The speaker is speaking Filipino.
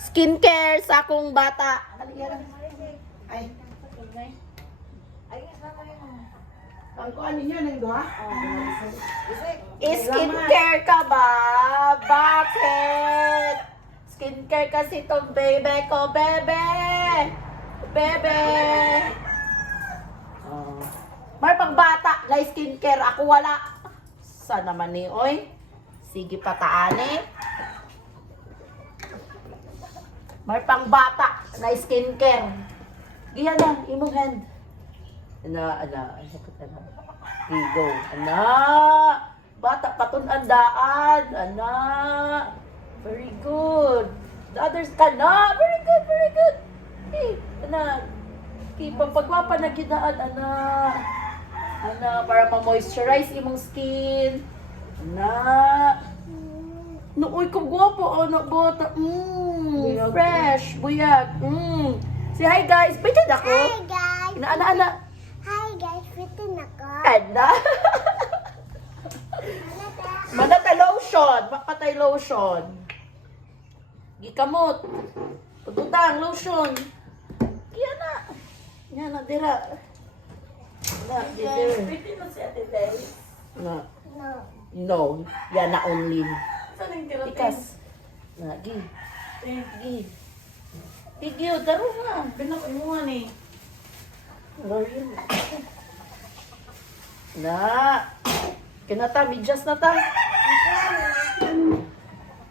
Skincare sa akong bata. Ay. Ang kuan ninyo nang duha? Skincare ka ba? Bakit? Skincare kasi tong bebe ko, bebe! Bebe! May pagbata na skincare, ako wala. Sa naman ni, oy? Sige pataani. May pangbata na skincare. Giyan lang, imong hand. Ana. Go. Ana. Bata patun-andaan. Ana. Very good. The others ka na. Very good, very good. Hey, ana. Pagwapa na ginaan, ana. Ana, para ma-moisturize imong skin. Ana. Nooy, kagwapo, anak bata. Fresh, buyag. Say hi guys. Bitid ako. Hi guys! Ana. Hi guys! Fitin ako. Ana. Manata lotion. Makatay lotion. Gikamot. Pagutang lotion. Kaya na. Yan na, dira. Na, dira. Pwede mo si Ate Day. Na. No. No. Yan na only. Saan yung tiratin? Ikas. Na, gi. Tigyo, daro nga. Pinakuha ni. Na. Kinata, midjas na ta.